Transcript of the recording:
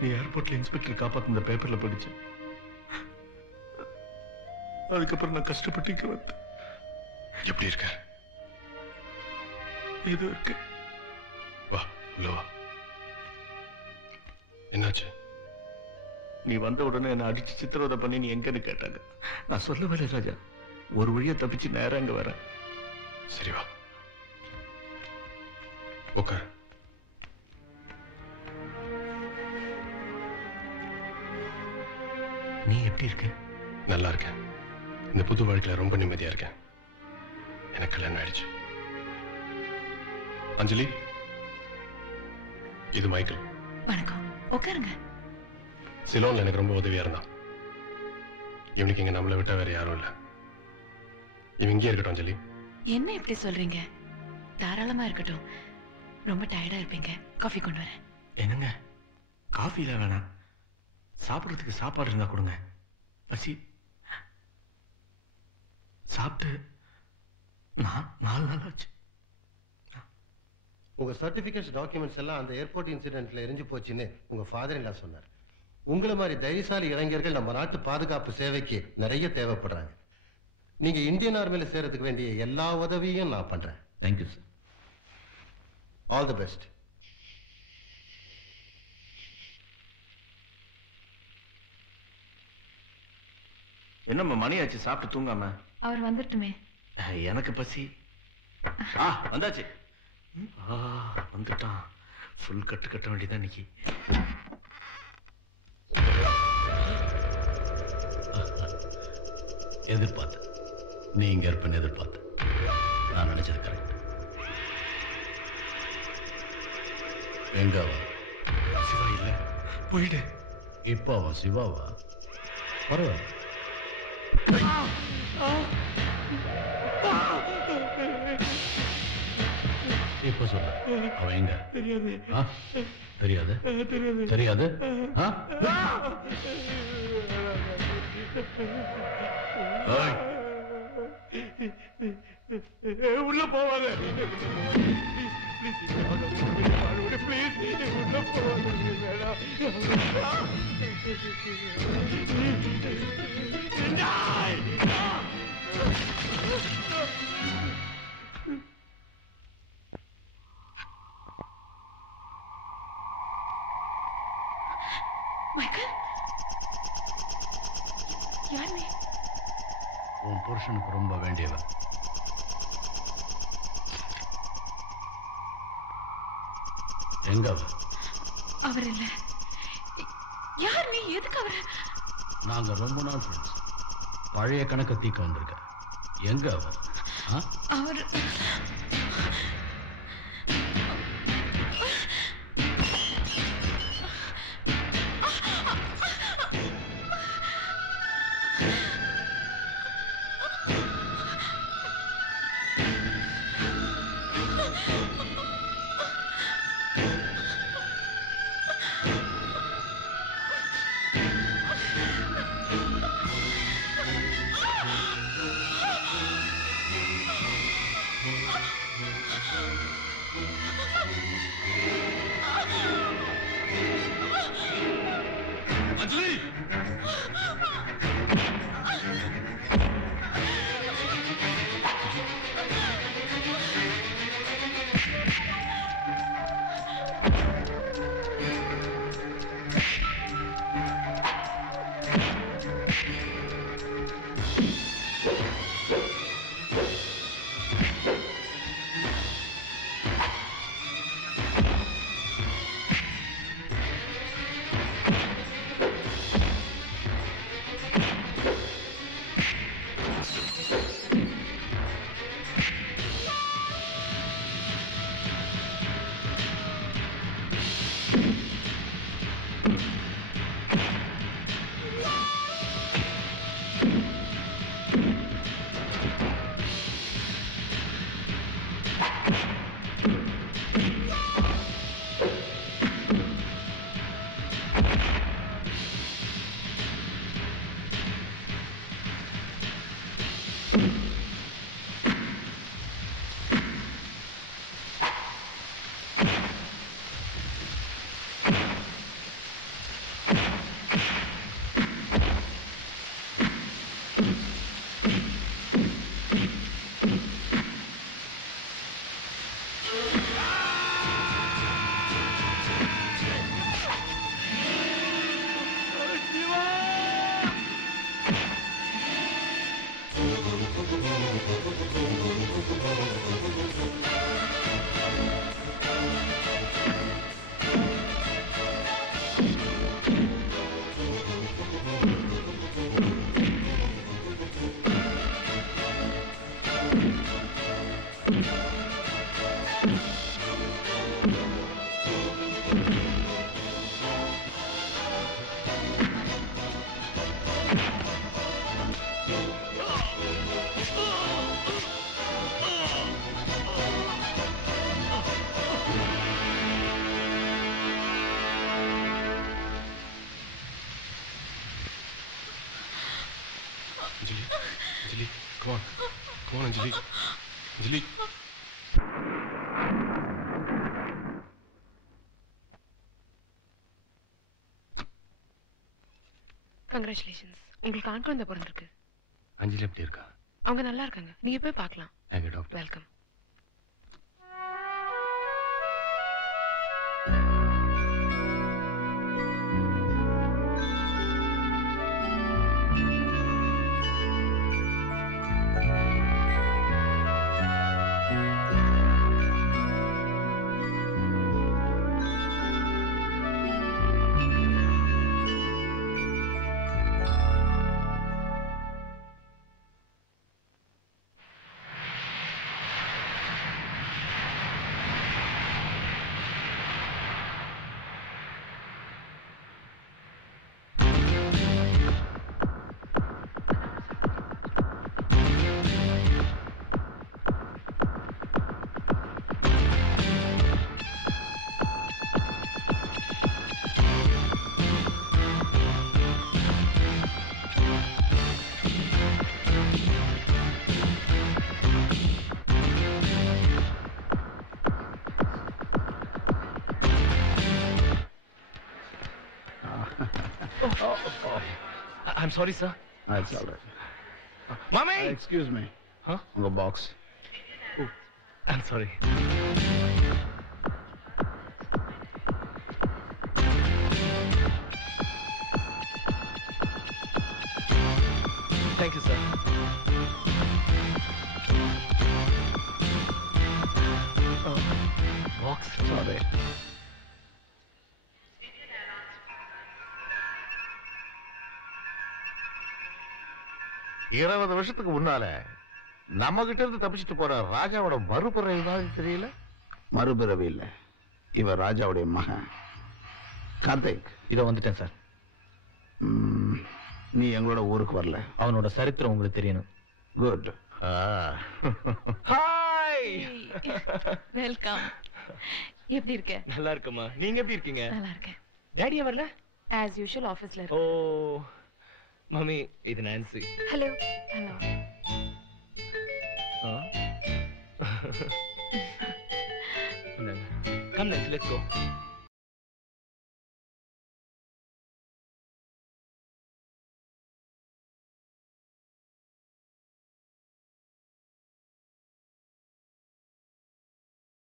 நீ ஏர்போர்ட்ல இன்ஸ்பெக்டர் காப்பாத்து இந்த பேப்பர்ல படிச்சேன். அதுக்கப்புறம் நான் கஷ்டப்பட்டு இங்க வந்தேன். எப்படி இருக்க? ஏதோ இருக்கு. வா உள்ள வா. என்னாச்சு? நீ வந்த உடனே என்ன அடிச்சு சித்திரவதை பண்ணி நீ எங்கன்னு கேட்டாங்க. நான் சொல்லவே இல்லை ராஜா. ஒரு வழியா தப்பிச்சு நேரம் அங்க வரேன். சரி வா உட்கார். நீ எப்படி இருக்க? நல்லா இருக்கேன். இந்த புது வாழ்க்கையில ரொம்ப நிம்மதியா இருக்கேன். எனக்கு கல்யாணம் ஆயிடுச்சு. அஞ்சலி, இது மைக்கேல். வணக்கம், உட்காருங்க. சிலோன்ல எனக்கு ரொம்ப உதவியா இருந்தான். இவனுக்கு இங்க நம்மளை விட்டா வேற யாரும் இல்ல. இவன் இங்கே இருக்கட்டும். அஞ்சலி, என்ன இப்படி சொல்றீங்க? தாராளமா இருக்கட்டும். ரொம்ப டயர்டா இருப்பீங்க, காஃபி கொண்டு வரேன். என்னங்க, காஃபில வேணாம், சாப்பிட்றதுக்கு சாப்பாடு இருந்தா கொடுங்க. பசி. சாப்பிட்டு 4 நாள் ஆச்சு. உங்க சர்டிபிகேட்ஸ் டாக்குமெண்ட்ஸ் எல்லாம் அந்த ஏர்போர்ட் இன்சிடென்ட்ல எரிஞ்சு போச்சுன்னு உங்க ஃபாதர் இல்லா சொன்னார். உங்களை மாதிரி தைரியசாலி இளைஞர்கள் நம்ம நாட்டு பாதுகாப்பு சேவைக்கு நிறைய தேவைப்படுறாங்க. நீங்க இந்தியன் ஆர்மியில சேரத்துக்கு வேண்டிய எல்லா உதவியும் நான் பண்றேன். Thank you sir. All the best. என்னம்மா மணியாச்சு, சாப்பிட்டு தூங்காம? அவர் வந்துட்டுமே. எனக்கு பசி. வந்தாச்சு. வந்துட்டான். ஃபுல் கட்டு கட்ட வேண்டியதான் இன்னைக்கு. எதிர்பார்த்து நீ இங்க இருப்பேன்னு எதிர்பார்த்து நான் நினைச்சது கரெக்ட். எங்க அவன்? சிவா இல்ல, போயிடு. இப்போ அவன் சிவாவா? பரவாயில்ல. இப்ப சொல்லு, அவன் எங்க? தெரியாது. தெரியாது? தெரியாது? உள்ள போவாத. மைக்கேல், யார் நீ? உன் புருஷனுக்கு ரொம்ப வேண்டியவன். எங்க அவன்? அவர் இல்ல. யார் நீ? எதுக்கு அவர்? நாங்க ரொம்ப நாள் ஃப்ரெண்ட்ஸ். பழைய கணக்க தீக்க வந்திருக்க. எங்க அவன்? அவர் Anjali, Anjali, come on. Come on, Anjali. Anjali. Congratulations, உங்களுக்கு ஆண் குழந்தை பிறந்திருக்கு. அஞ்சலி எப்படி இருக்கா? அவங்க நல்லா இருக்காங்க, நீங்க போய் பார்க்கலாம். Thank you doctor. Welcome. I'm sorry, sir. That's all right. Mommy! Excuse me. Huh? உங்க box. Oh, I'm sorry. Thank you, sir. Box. Sorry. இருபது வருஷத்துக்கு முன்னால நம்ம கிட்ட இருந்து தப்பிச்சுட்டு போற ராஜாவோட மறுபிறவி மாதிரி தெரியல. மறுபிறவி இல்ல, இவர் ராஜாவுடைய மகன் கார்த்திக். இதோ வந்துட்டேன் சார். நீ எங்களோட ஊருக்கு வரல. அவனோட சரித்திரம் உங்களுக்கு தெரியணும். குட். ஹாய். வெல்கம். எப்படி இருக்க? நல்லா இருக்கமா. நீங்க எப்படி இருக்கீங்க? நல்லா இருக்கேன். டாடியே வரல? ஆஸ் யூஷுவல் ஆஃபீஸ்ல ஓ மம்மி, இது Nancy. Hello. Hello. Come Nancy, let's go.